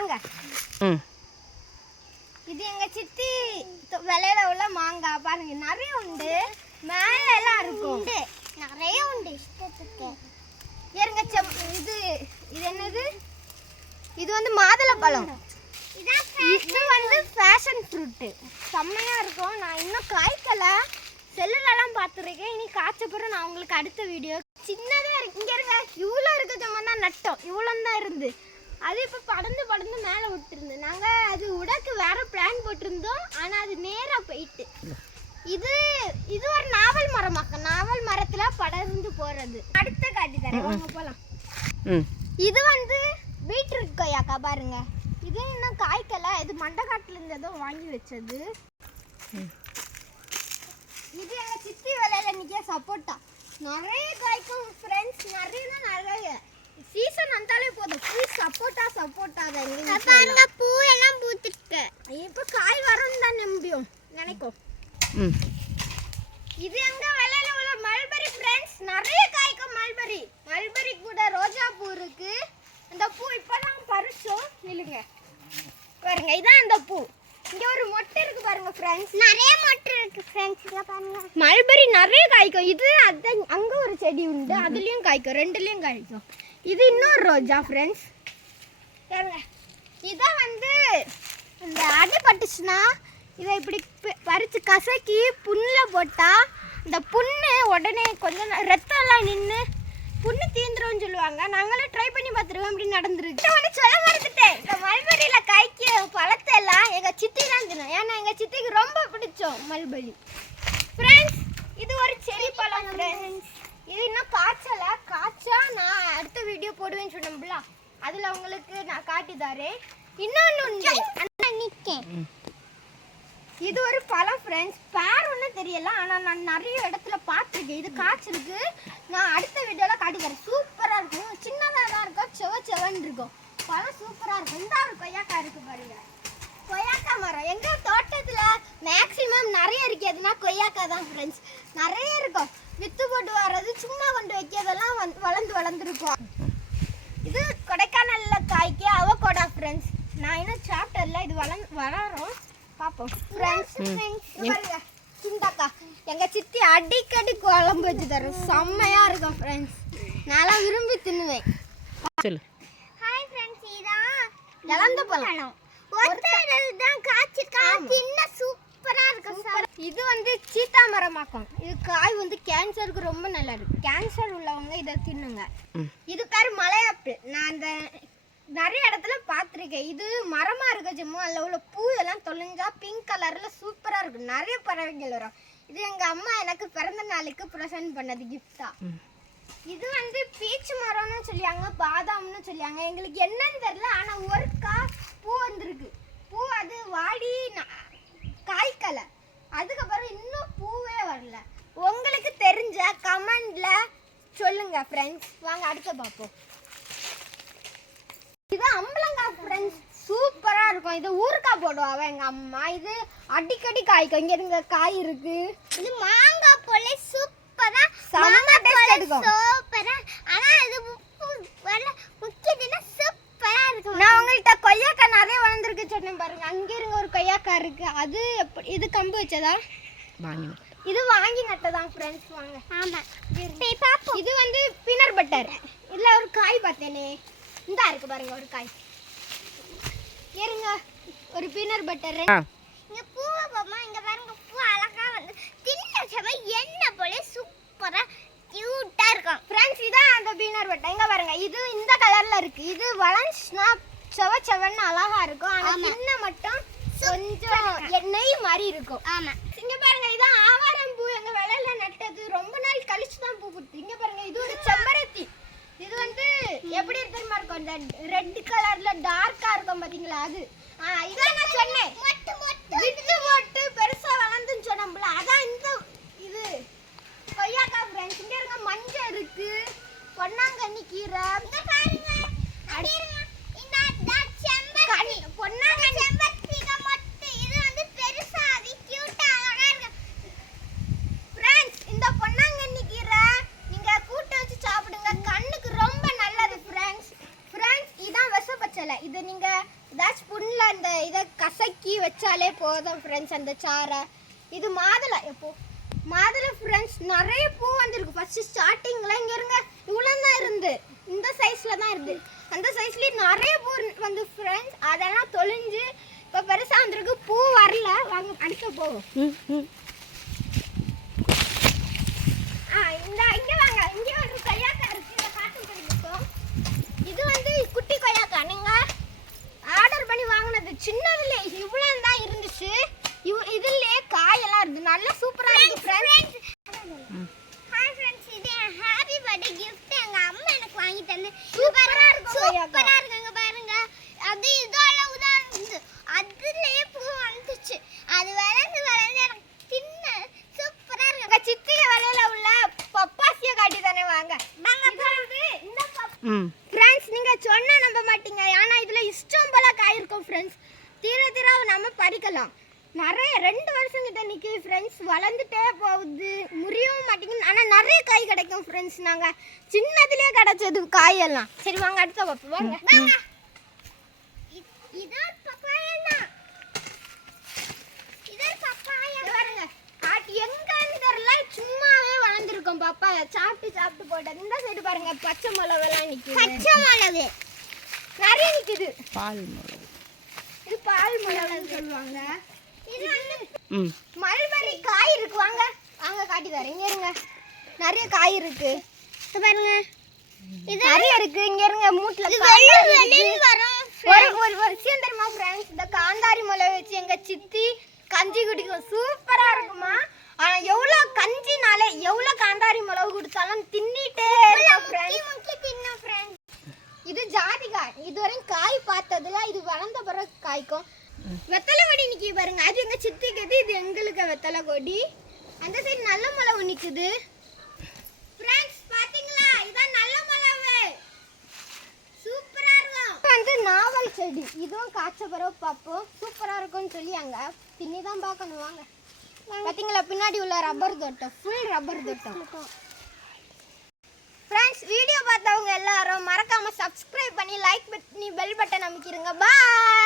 வாங்க. இது எங்க சித்தி விலையில உள்ள மாங்காய் பாருங்க, நிறைய உண்டு. மேல எல்லாம் இருக்கும், நிறைய உண்டு இஷ்டத்துக்கு. ஏறுங்க. இது இது என்னது? இது வந்து மாதுளப்பழம். இது வந்து ஃபேஷன் ஃப்ரூட்டு, செம்மையா இருக்கும். நான் இன்னும் காய்க்கல, செல்லுலலாம் பார்த்துருக்கேன். இனி காய்ச்ச பிறகு நான் உங்களுக்கு அடுத்த வீடியோ. சின்னதாக இருக்கு, இங்கே இருங்க. இவ்வளோ இருக்கிறது தான் நட்டோம், இவ்வளோ தான் இருந்து. அது இப்போ படந்து படந்து மேலே விட்டுருந்து. நாங்கள் அது உடக்கு வேற பிளான் போட்டிருந்தோம், ஆனால் அது நேராக போயிட்டு. இது இது ஒரு நாவல் மரமாக்க, நாவல் மரத்தில் படர்ந்து போகிறது. அடுத்த காட்டி தரேன், வாங்க போகலாம். இது வந்து பீட்ரூட் கொய்யாக்கா பாருங்க. இது இன்னும் காய்க்கல, இது மண்டக்காட்டுல இருந்து ஏதோ வாங்கி வச்சது. இது எங்க சித்தி விலையில நிக்க சப்போட்டா, நிறைய காய்க்கும் ஃப்ரெண்ட்ஸ். நிறைய சீசன் வந்தாலே போதும், ஃபுல் சப்போட்டா தான். பூ எல்லாம் பூத்துட்டு இப்போ காய் வரும் தான் நம்பியும் நினைக்கும். இது எங்க விலையில உள்ள மல்பரி ஃப்ரெண்ட்ஸ், நிறைய காய்க்கும் மல்பரி. மல்பரி கூட ரோஜா பூ இருக்கு. இந்த பூ இப்பதான் பறிச்சோம், நில்லுங்க பாருங்க. இதான் அந்த பூ. இங்க ஒரு மொட்டை இருக்கு பாருங்க ஃப்ரெண்ட்ஸ், நிறைய மொட்டை இருக்கு ஃப்ரெண்ட்ஸ். இங்க பாருங்க, மல்பரி நிறைய காய்க்கும். இது அங்க ஒரு செடி உண்டு, அதுலயும் காய்க்கும், ரெண்டுலயும் காய்க்கும். இது இன்னொரு ரோஜா ஃப்ரெண்ட்ஸ் பாருங்க. இதான் வந்து இந்த அடிபட்டுச்சுன்னா இதை இப்படி பறிச்சு கசக்கி புண்ணில் போட்டா இந்த புண்ணு உடனே கொஞ்சம் ரத்தம் எல்லாம் நின்று புண்ணு தீந்துரும்னு சொல்லுவாங்க. நாங்களும் ட்ரை பண்ணி பார்த்துருவோம், இப்படி நடந்துருக்கு. வந்து சொல்ல மறந்துட்டேன், இந்த மல்பரியில் காய்க்க பழத்தை எல்லாம் எங்கள் சித்தி தான் தினோம். ஏன்னா எங்கள் சித்திக்கு ரொம்ப பிடிச்சோம் மல்பரி ஃப்ரெண்ட்ஸ். இது ஒரு செடி பழம் ஃப்ரெண்ட்ஸ். இது இன்னும் காய்ச்சா நான் அடுத்த வீடியோ போடுவேன்னு சொன்னோம்ல, அதில் உங்களுக்கு நான் காட்டி தரேன். இன்னொன்று உண்டு, நிற்கேன். இது ஒரு பழம் ஃப்ரெண்ட்ஸ், பேர் ஒன்றும் தெரியல, ஆனால் நான் நிறைய இடத்துல பார்த்துருக்கேன். இது காய்ச்சிருக்கு, நான் அடுத்த வீடியோவில் காட்டி தரேன். சூப்பராக இருக்கும், சின்னதாக தான் இருக்கும், செவன்னு இருக்கும். பழம் சூப்பராக இருக்கும். இந்த ஒரு கொய்யாக்கா இருக்குது பாருங்க, கொய்யாக்கா மரம். எங்கள் தோட்டத்தில் மேக்ஸிமம் நிறைய இருக்கிறதுனா கொய்யாக்கா தான் ஃப்ரெண்ட்ஸ். நிறைய இருக்கும், வித்து போட்டு வர்றது, சும்மா கொண்டு வைக்கிறதெல்லாம் வளர்ந்துருக்கும். இது கொடைக்கானலில் காய்க்க அவகோடா ஃப்ரெண்ட்ஸ். நான் இன்னும் சாப்பிட்டதில்ல, இது வளரும் பாப்போம் ஃப்ரெண்ட்ஸ். பாருங்க சுண்டக்கா, எங்க சித்தி அடிக்கடி குழம்பு வச்சு தரும், செம்மையா இருக்கும் ஃப்ரெண்ட்ஸ். நான் விரும்பி தின்னுவேன். ஹாய் ஃப்ரெண்ட்ஸ், இதான் இளந்த பழம். ஒருத்தர் காய்ச்சிருக்கா, தின்ன சூப்பரா இருக்கும். இது வந்து சீத்தா மரமாக்கும். இது காய் வந்து கேன்சருக்கு ரொம்ப நல்லா இருக்கு. கேன்சர் உள்ளவங்க இதை தின்னுங்க. இது பேர் மலையாப்பிள். நான் அந்த நிறைய இடத்துல பார்த்துருக்கேன். இது மரமா இருக்க ஜம்மு, அதில் உள்ள பூ எல்லாம் தொலைஞ்சா பிங்க் கலர்ல சூப்பரா இருக்கு. நிறைய பறவைகள் வரும். இது எங்க அம்மா எனக்கு பிறந்த நாளுக்கு ப்ரெசென்ட் பண்ணது கிஃப்டா. இது வந்து பீச்சு மரம்னு சொல்லியாங்க, பாதாம்னு சொல்லியாங்க, எங்களுக்கு என்னன்னு தெரியல. ஆனா ஒருக்கா பூ வந்திருக்கு. பூ அது வாடி காய்க்கல, அதுக்கப்புறம் இன்னும் பூவே வரல. உங்களுக்கு தெரிஞ்ச கமெண்ட்ல சொல்லுங்க ஃப்ரெண்ட்ஸ். வாங்க அடுத்த பார்ப்போம். இது அம்பலங்காய் ஃப்ரெண்ட்ஸ், சூப்பரா இருக்கும். இது ஊறுகாய் போடுவாங்க எங்க அம்மா. இது அடிக்கடி காய்க்கும். இங்க இருங்க காய் இருக்கு. இது மாங்காய் போல சூப்பரா செம்ம டேஸ்ட் இருக்கும். சூப்பரா, ஆனா இது முக்கியமா சூப்பரா இருக்கும். நான் உங்கள்ட்ட கொய்யாக்காய் நிறைய வளர்ந்துருக்கு சொன்னேன் பாருங்க. அங்க இருங்க ஒரு கொய்யாக்காய் இருக்கு. அது எப்படி? இது கம்பு வச்சதா? இது வாங்கி நட்டதான் ஃப்ரெண்ட்ஸ். வாங்க. ஆமா, பாப்போம். இது வந்து பீனட் பட்டர். இதுல ஒரு காய் பார்த்தேனே, இந்த இருக்கு பாருங்க ஒரு காய். ஏறுங்க ஒரு பீனட் பட்டர். இங்க பூவை பாமா, இங்க பாருங்க பூ அழகா வந்து தின்ன சம எண்ணெய் போல சூப்பரா கியூட்டா இருக்கும் ஃப்ரெண்ட்ஸ். இதான் அந்த பீனட் பட்டர். இங்க பாருங்க, இது இந்த கலர்ல இருக்கு. இது வளஞ்சுனா செவன்னு அழகா இருக்கும். ஆனா தின்ன மட்டும் கொஞ்சம் எண்ணெய் மாதிரி இருக்கும். ஆமா, இங்க பாருங்க, இதான் ஆவாரம் பூ. எங்க விலையில நட்டது, ரொம்ப நாள் கழிச்சு தான் பூ கொடுத்து. இங்க பாருங்க, இது ஒரு செம்பருத்தி. இது வந்து எப்படி இருக்குமா இருக்கும், இந்த ரெட் கலர்ல டார்க்கா இருக்கும் பாத்தீங்களா, அது. இதான் நான் சொன்னேன், விட்டு போட்டு பெருசா வளர்ந்துன்னு சொன்னோம்ல, அதான் இந்த இது கொய்யாக்கா ஃப்ரெண்ட்ஸ். இங்க இருக்க மஞ்சள் இருக்கு, பொன்னாங்கண்ணி கீரை. இங்க பாருங்க, பொன்னாங்கண்ணி இது வந்து பெருசா அது கியூட்டா அழகா இருக்கு ஃப்ரெண்ட்ஸ். இந்த பொன்னாங்கண்ணி கீரை நீங்க கூட்டு வச்சு சாப்பிடுங்க, கண்ணுக்கு ரொம்ப நல்லது ஃப்ரெண்ட்ஸ். இதான் விஷப்பச்சலை. இது நீங்க ஏதாச்சும் புண்ணுல அந்த இதை கசக்கி வச்சாலே போதும் ஃப்ரெண்ட்ஸ் அந்த சாரை. இது மாதுளை. எப்போ மாதுளை ஃப்ரெண்ட்ஸ் நிறைய பூ வந்திருக்கு. ஃபர்ஸ்ட் ஸ்டார்டிங்ல இங்க இருங்க இவ்வளோ தான் இருந்து, இந்த சைஸ்ல தான் இருந்து, அந்த சைஸ்லயே நிறைய பூ வந்து ஃப்ரெண்ட்ஸ் அதெல்லாம் தொலைஞ்சு இப்போ பெருசா வந்திருக்கு. பூ வரல. வாங்க அடுத்த போவோம். இந்த இங்க வாங்க, இங்க ஒரு கொய்யாக்கா இருக்கு. இதை காட்டும் பிடிக்கும். இது வந்து குட்டி கொய்யாக்கா. நீங்க ஆர்டர் பண்ணி வாங்கினது சின்னதுல இவ்வளோ தான் இருந்துச்சு. இதுலயே காயெல்லாம் இருக்கு. நல்லா சூப்பரா இருக்கு ஃப்ரெண்ட்ஸ். ஹாய் ஃப்ரெண்ட்ஸ், இது ஹாப்பி பர்த்டே gift எங்க அம்மா எனக்கு வாங்கி தந்து. சூப்பரா இருக்கு. சூப்பரா இருக்குங்க பாருங்க. அது இதோட உதாரணது அதுலயே பூ வந்துச்சு. அது வளர்ந்து வளர்ந்து எனக்கு தின்ன சூப்பரா இருக்கு. சித்திய வலையில உள்ள பப்பாசிய காட்டி தானே வாங்க. இந்த ஃப்ரெண்ட்ஸ் நீங்க சொன்னா நம்ப மாட்டீங்க. ஆனா இதுல இஷ்டம் போல காய் இருக்கும் ஃப்ரெண்ட்ஸ். தீர தீர நம்ம பறிக்கலாம். நிறைய 2 வருஷம் கிட்ட நிற்கி ஃப்ரெண்ட்ஸ். வளர்ந்துட்டே போகுது, முறியவும் மாட்டேங்குது. ஆனால் நிறைய காய் கிடைக்கும் ஃப்ரெண்ட்ஸ். நாங்கள் சின்னதுலேயே கிடைச்சது காயெல்லாம். சரி வாங்க அடுத்த பார்ப்போம். வாங்க. இதான் பப்பாயா தான். இதான் பப்பாயா பாருங்க. எங்கன்னு தெரியல, சும்மாவே வளர்ந்துருக்கோம் பப்பாயா. சாப்பிட்டு போட்டது. இந்த சைடு பாருங்க பச்சை மிளகெல்லாம் நிற்குது. பச்சை மிளகு நிறைய நிற்குது. பால் மிளகு. இது பால் மிளகுன்னு சொல்லுவாங்க. மல்பரி காய் இருக்கு. வாங்க வாங்க காட்டி தரேன். இங்க இருங்க நிறைய காய் இருக்கு பாருங்க. இது நிறைய இருக்கு. இங்க இருங்க மூட்ல ஒரு விஷயம் தெரியுமா ஃப்ரெண்ட்ஸ்? இந்த காந்தாரி மிளகு வச்சு எங்க சித்தி கஞ்சி குடிக்கும். சூப்பரா இருக்குமா. ஆனா எவ்வளவு கஞ்சினாலே எவ்வளவு காந்தாரி மிளகு குடிச்சாலும் தின்னிட்டே இருக்கும் ஃப்ரெண்ட்ஸ். இது ஜாதிக்காய். இதுவரையும் காய் பார்த்ததுல இது வளர்ந்த பிறகு காய்க்கும். வெத்தலை கொடி நிக்கி பாருங்க. அது எங்க சித்திக்குது, இது எங்களுக்கு வெத்தலை கொடி. அந்த சைடு நல்ல மிளகு நிக்குது ஃப்ரெண்ட்ஸ். பாத்தீங்களா? இதான் நல்ல மிளகு. சூப்பரா இருக்கும். வந்து நாவல் செடி. இதுவும் காய்ச்ச பிறகு பார்ப்போம். சூப்பரா இருக்கும்னு சொல்லி அங்க தின்னி தான் பார்க்கணும். வாங்க. பாத்தீங்களா பின்னாடி உள்ள ரப்பர் தோட்டம், ஃபுல் ரப்பர் தோட்டம். ஃப்ரெண்ட்ஸ் வீடியோ பார்த்தவங்க எல்லாரும் மறக்காம சப்ஸ்கிரைப் பண்ணி லைக் பண்ணி பெல் பட்டன் அமைக்கிருங்க. பாய்.